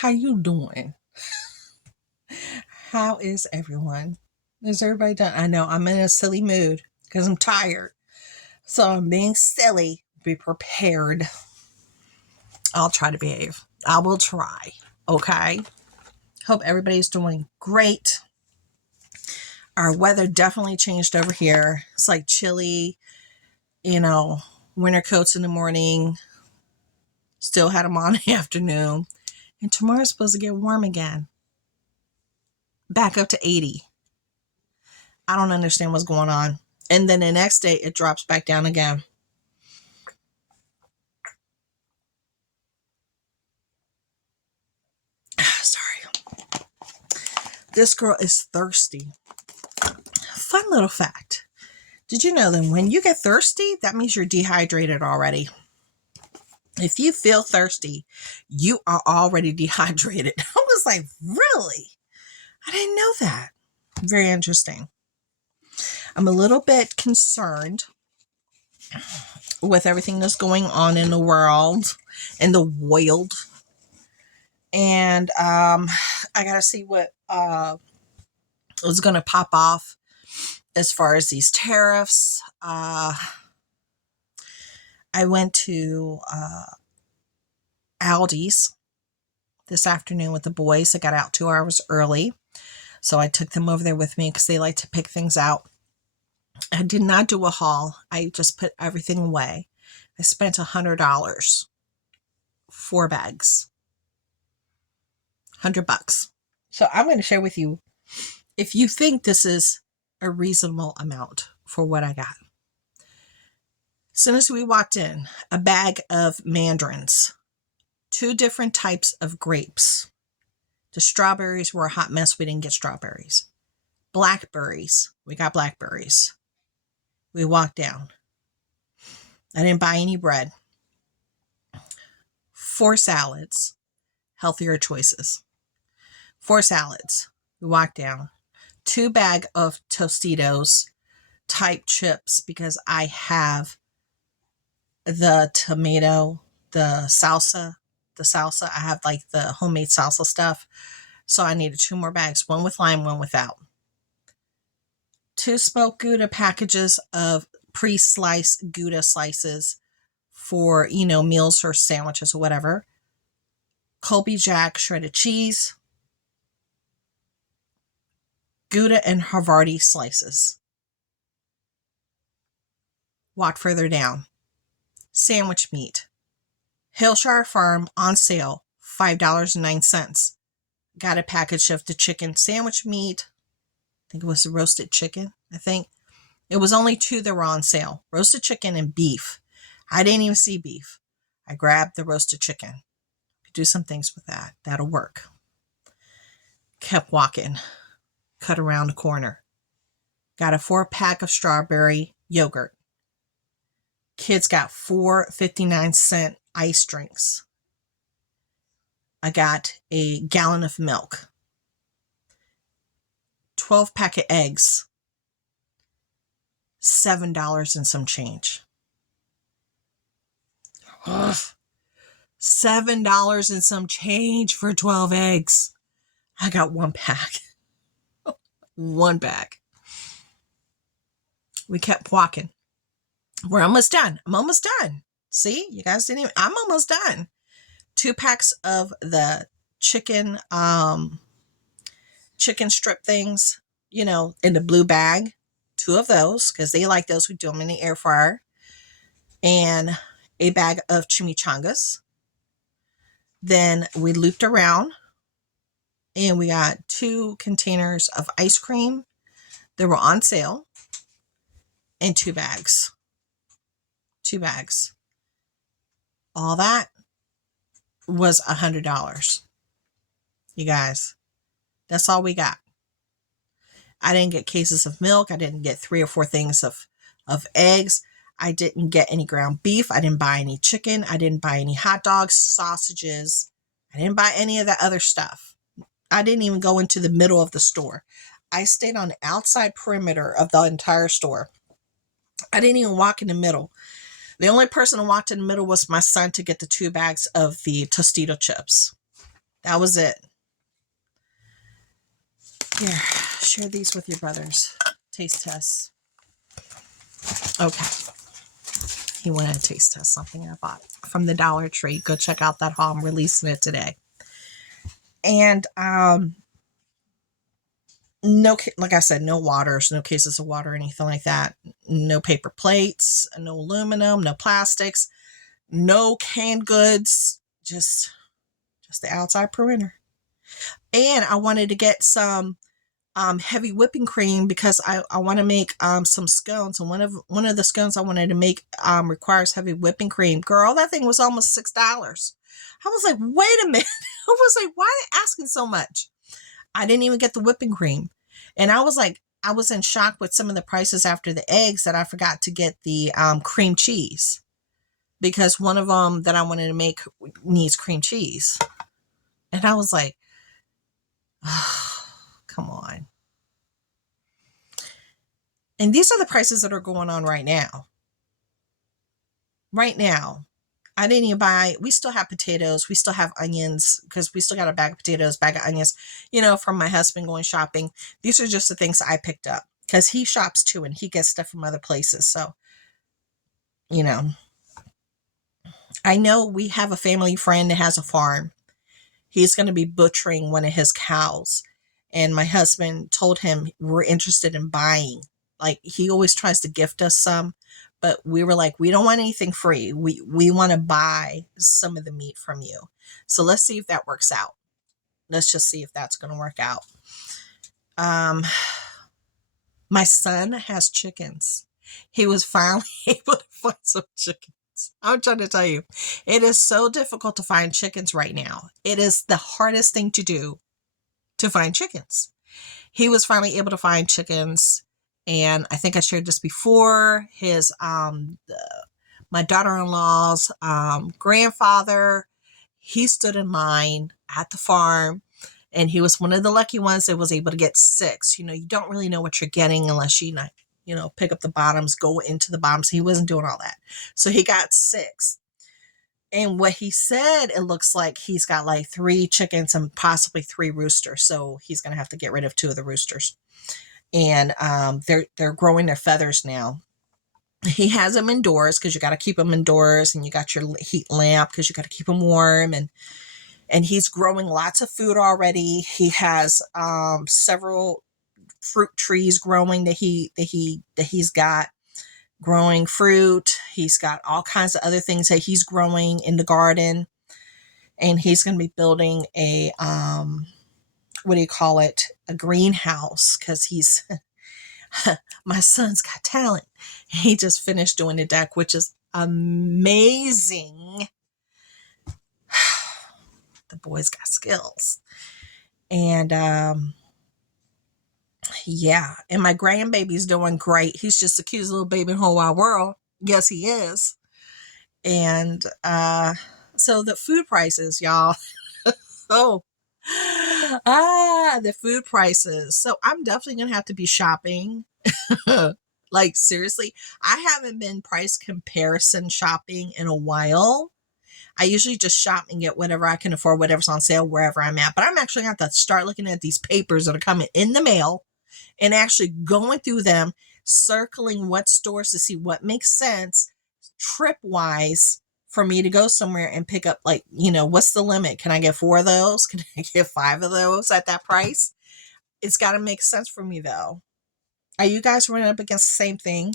How you doing? How is everyone? Is everybody done? I know I'm in a silly mood because I'm tired. So I'm being silly. Be prepared. I'll try to behave. I will try. Okay. Hope everybody's doing great. Our weather definitely changed over here. It's like chilly, winter coats in the morning. Still had them on in the afternoon. And tomorrow's supposed to get warm again. Back up to 80. I don't understand what's going on. And then the next day it drops back down again. Sorry. This girl is thirsty. Fun little fact. Did you know that when you get thirsty, that means you're dehydrated already? If you feel thirsty, you are already dehydrated. I was like, really? I didn't know that. Very interesting. I'm a little bit concerned with everything that's going on in the world, in the world. And I got to see what is going to pop off as far as these tariffs. I went to Aldi's this afternoon with the boys. I got out 2 hours early. So I took them over there with me because they like to pick things out. I did not do a haul. I just put everything away. I spent $100. 4 bags. $100. So I'm going to share with you if you think this is a reasonable amount for what I got. As soon as we walked in, a bag of mandarins, 2 different types of grapes. The strawberries were a hot mess. We didn't get strawberries. Blackberries. We got blackberries. We walked down. I didn't buy any bread. 4 salads. Healthier choices. 4 salads. We walked down. 2 bag of Tostitos type chips because I have the tomato, the salsa. I have like the homemade salsa stuff. So I needed 2 more bags, 1 with lime, 1 without. 2 smoked Gouda packages of pre-sliced Gouda slices for, meals or sandwiches or whatever. Colby Jack shredded cheese. Gouda and Havarti slices. Walk further down. Sandwich meat. Hillshire Farm on sale, $5.09. Got a package of the chicken sandwich meat. I think it was the roasted chicken, It was only 2 that were on sale. Roasted chicken and beef. I didn't even see beef. I grabbed the roasted chicken. Could do some things with that. That'll work. Kept walking. Cut around the corner. Got a 4-pack of strawberry yogurt. Kids got 4 59-cent ice drinks. I got a gallon of milk. 12-pack of eggs. $7 and some change. Ugh. $7 and some change for 12 eggs. I got 1 pack. 1 bag. We kept walking. We're almost done. I'm almost done. See, you guys didn't even, I'm almost done. 2 packs of the chicken strip things, in the blue bag. 2 of those, because they like those. We do them in the air fryer. And a bag of chimichangas. Then we looped around and we got 2 containers of ice cream that were on sale and 2 bags. 2 bags. All that was $100. You guys, that's all we got. I didn't get cases of milk. I didn't get 3 or 4 things of eggs. I didn't get any ground beef. I didn't buy any chicken. I didn't buy any hot dogs, sausages. I didn't buy any of that other stuff. I didn't even go into the middle of the store. I stayed on the outside perimeter of the entire store. I didn't even walk in the middle. The only person who walked in the middle was my son to get the 2 bags of the Tostito chips. That was it. Here, share these with your brothers. Taste tests. Okay. He wanted to taste test something I bought from the Dollar Tree. Go check out that haul. I'm releasing it today. And no, like I said, no waters, no cases of water, anything like that. No paper plates, no aluminum, no plastics, no canned goods. Just the outside perimeter. And I wanted to get some heavy whipping cream because I want to make some scones, and one of the scones I wanted to make requires heavy whipping cream. Girl, that thing was almost $6. I was like, wait a minute. I was like, why are they asking so much? I didn't even get the whipping cream. And I was like, I was in shock with some of the prices after the eggs that I forgot to get the cream cheese, because one of them that I wanted to make needs cream cheese. And I was like, oh, come on. And these are the prices that are going on right now. Right now. I didn't even buy, we still have potatoes. We still have onions because we still got a bag of potatoes, bag of onions, from my husband going shopping. These are just the things I picked up because he shops too and he gets stuff from other places. So, I know we have a family friend that has a farm. He's going to be butchering one of his cows. And my husband told him we're interested in buying. Like, he always tries to gift us some, but we were like, we don't want anything free. We want to buy some of the meat from you. So let's see if that works out. Let's just see if that's going to work out. My son has chickens. He was finally able to find some chickens. I'm trying to tell you, it is so difficult to find chickens right now. It is the hardest thing to do to find chickens. He was finally able to find chickens, and I think I shared this before. His my daughter-in-law's grandfather, he stood in line at the farm, and he was one of the lucky ones that was able to get 6. You don't really know what you're getting unless you pick up the bottoms, go into the bottoms. He wasn't doing all that. So he got 6. And what he said, it looks like he's got like 3 chickens and possibly 3 roosters. So he's going to have to get rid of 2 of the roosters. And they're growing their feathers now. He has them indoors because you got to keep them indoors, and you got your heat lamp because you got to keep them warm. And he's growing lots of food already. He has several fruit trees growing that he's got growing fruit. He's got all kinds of other things that he's growing in the garden, and he's going to be building a what do you call it, a greenhouse, because he's my son's got talent. He just finished doing the deck, which is amazing. The boy's got skills. And yeah, and my grandbaby's doing great. He's just the cutest little baby in the whole wide world. Yes, he is. And so the food prices, y'all. Oh, the food prices. So I'm definitely gonna have to be shopping. Like, seriously, I haven't been price comparison shopping in a while. I usually just shop and get whatever I can afford, whatever's on sale, wherever I'm at. But I'm actually going to have to start looking at these papers that are coming in the mail and actually going through them, circling what stores to see what makes sense trip-wise for me to go somewhere and pick up, like, what's the limit? Can I get 4 of those? Can I get 5 of those at that price? It's got to make sense for me, though. Are you guys running up against the same thing?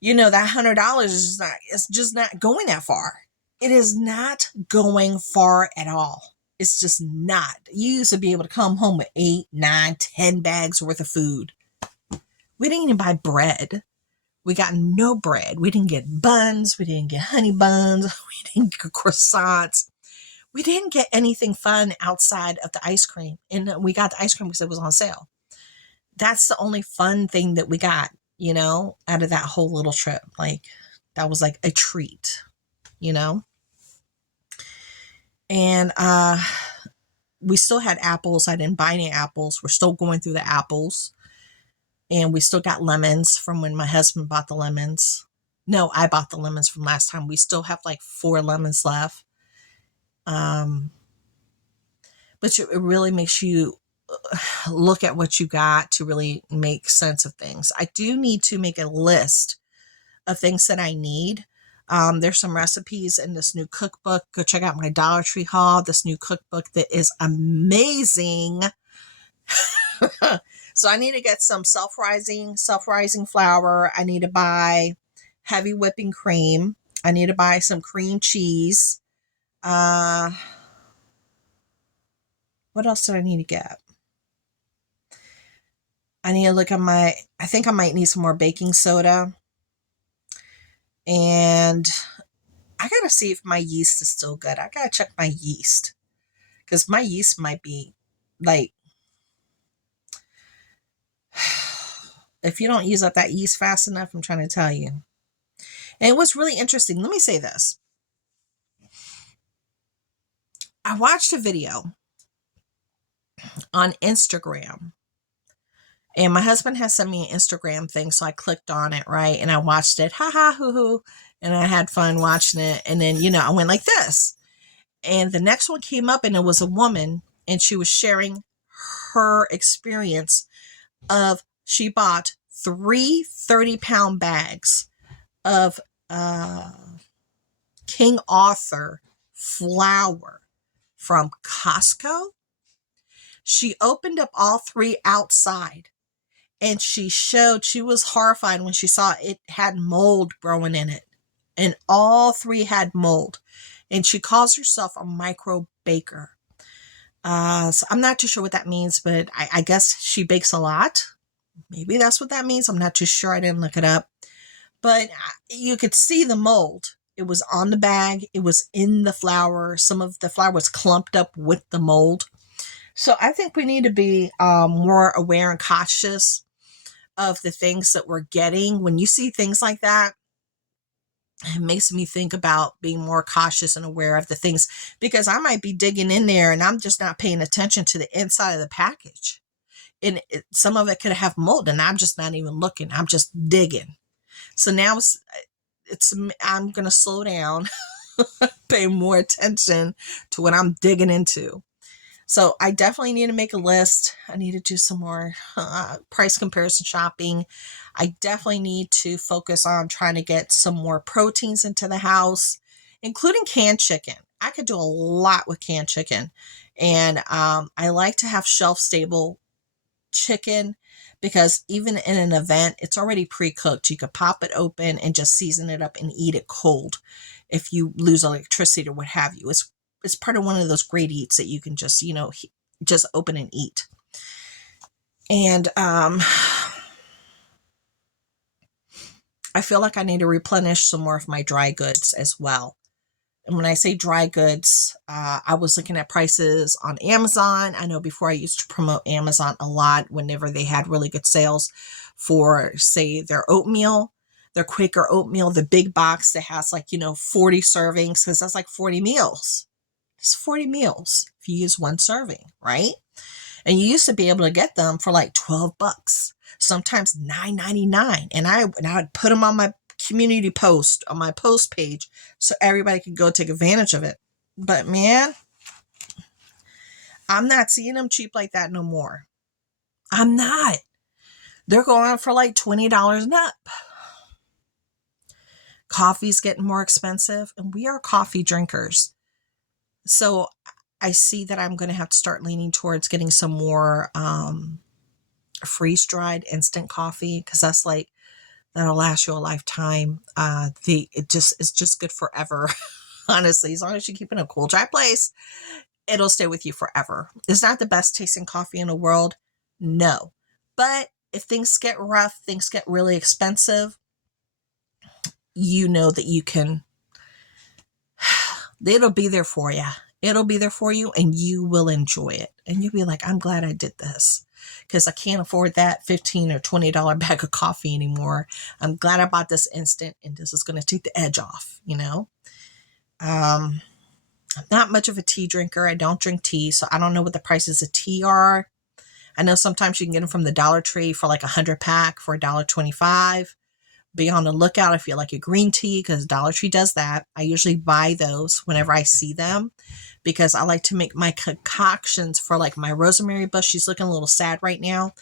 That $100 is just not going that far. It is not going far at all. It's just not. You used to be able to come home with 8, 9, 10 bags worth of food. We didn't even buy bread. We got no bread. We didn't get buns. We didn't get honey buns. We didn't get croissants. We didn't get anything fun outside of the ice cream. And we got the ice cream because it was on sale. That's the only fun thing that we got, out of that whole little trip. Like, that was like a treat, And we still had apples. I didn't buy any apples. We're still going through the apples. And we still got lemons from when my husband bought the lemons. No, I bought the lemons from last time. We still have like 4 lemons left. but it really makes you look at what you got to really make sense of things. I do need to make a list of things that I need. There's some recipes in this new cookbook. Go check out my Dollar Tree haul, this new cookbook that is amazing. So I need to get some self-rising flour. I need to buy heavy whipping cream. I need to buy some cream cheese. What else do I need to get? I need to look at I think I might need some more baking soda. And I got to see if my yeast is still good. I got to check my yeast because my yeast might be like, if you don't use up that yeast fast enough, I'm trying to tell you. And it was really interesting. Let me say this. I watched a video on Instagram, and my husband has sent me an Instagram thing. So I clicked on it, right? And I watched it. Ha ha, hoo hoo. And I had fun watching it. And then, I went like this. And the next one came up, and it was a woman, and she was sharing her experience of she bought 3 30-pound bags of King Arthur flour from Costco. She opened up all 3 outside, and she was horrified when she saw it had mold growing in it, and all 3 had mold. And she calls herself a micro baker. So I'm not too sure what that means, but I guess she bakes a lot. Maybe that's what that means. I'm not too sure. I didn't look it up. But you could see the mold. It was on the bag. It was in the flour. Some of the flour was clumped up with the mold. So I think we need to be more aware and cautious of the things that we're getting. When you see things like that, it makes me think about being more cautious and aware of the things, because I might be digging in there and I'm just not paying attention to the inside of the package. And some of it could have mold, and I'm just not even looking. I'm just digging. So now I'm going to slow down, pay more attention to what I'm digging into. So I definitely need to make a list. I need to do some more price comparison shopping. I definitely need to focus on trying to get some more proteins into the house, including canned chicken. I could do a lot with canned chicken. And I like to have shelf-stable chicken, because even in an event, it's already pre-cooked. You could pop it open and just season it up and eat it cold if you lose electricity or what have you. It's part of one of those great eats that you can just, just open and eat. And I feel like I need to replenish some more of my dry goods as well. And when I say dry goods, I was looking at prices on Amazon. I know before I used to promote Amazon a lot whenever they had really good sales for, say, their oatmeal, their Quaker oatmeal, the big box that has 40 servings, because that's like 40 meals. It's 40 meals if you use one serving, right? And you used to be able to get them for like $12, sometimes $9.99. And I would put them on my community post, on my post page, so everybody could go take advantage of it. But man, I'm not seeing them cheap like that no more. I'm not. They're going for like $20 and up. Coffee's getting more expensive, and we are coffee drinkers. So I see that I'm going to have to start leaning towards getting some more freeze-dried instant coffee, because that'll last you a lifetime. It's just good forever. Honestly, as long as you keep it in a cool, dry place, it'll stay with you forever. It's not the best tasting coffee in the world, no. But if things get rough, things get really expensive, you know that you can. It'll be there for you. It'll be there for you, and you will enjoy it. And you'll be like, I'm glad I did this, because I can't afford that $15 or $20 bag of coffee anymore. I'm glad I bought this instant, and this is going to take the edge off, I'm not much of a tea drinker. I don't drink tea, so I don't know what the prices of tea are. I know sometimes you can get them from the Dollar Tree for like 100 pack for $1.25. Be on the lookout if you like a green tea, because Dollar Tree does that. I usually buy those whenever I see them, because I like to make my concoctions for like my rosemary bush. She's looking a little sad right now.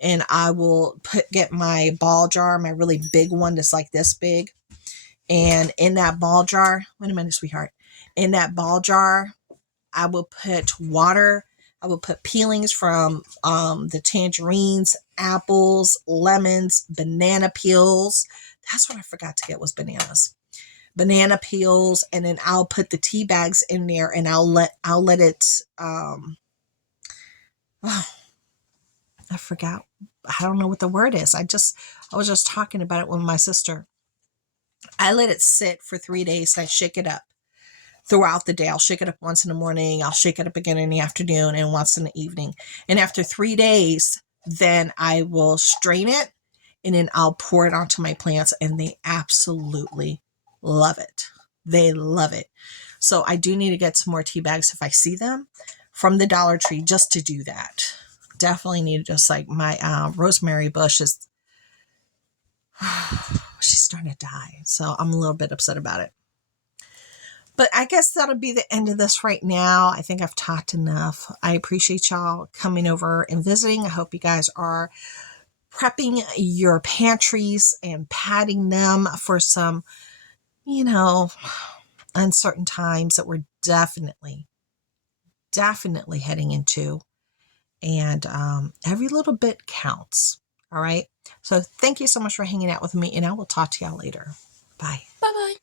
And I will get my ball jar, my really big one that's like this big. And in that ball jar, wait a minute, sweetheart. In that ball jar, I will put water. I will put peelings from the tangerines, apples, lemons, banana peels. That's what I forgot to get was bananas. Banana peels, and then I'll put the tea bags in there, and I'll let it. Oh, I forgot. I don't know what the word is. I was just talking about it with my sister. I let it sit for 3 days, and I shake it up throughout the day. I'll shake it up once in the morning. I'll shake it up again in the afternoon and once in the evening. And after 3 days, then I will strain it, and then I'll pour it onto my plants, and they absolutely love it. They love it. So I do need to get some more tea bags if I see them from the Dollar Tree just to do that. Definitely need to, just like my rosemary bush is, she's starting to die. So I'm a little bit upset about it. But I guess that'll be the end of this right now. I think I've talked enough. I appreciate y'all coming over and visiting. I hope you guys are prepping your pantries and padding them for some, uncertain times that we're definitely heading into. And every little bit counts. All right. So thank you so much for hanging out with me, and I will talk to y'all later. Bye. Bye-bye.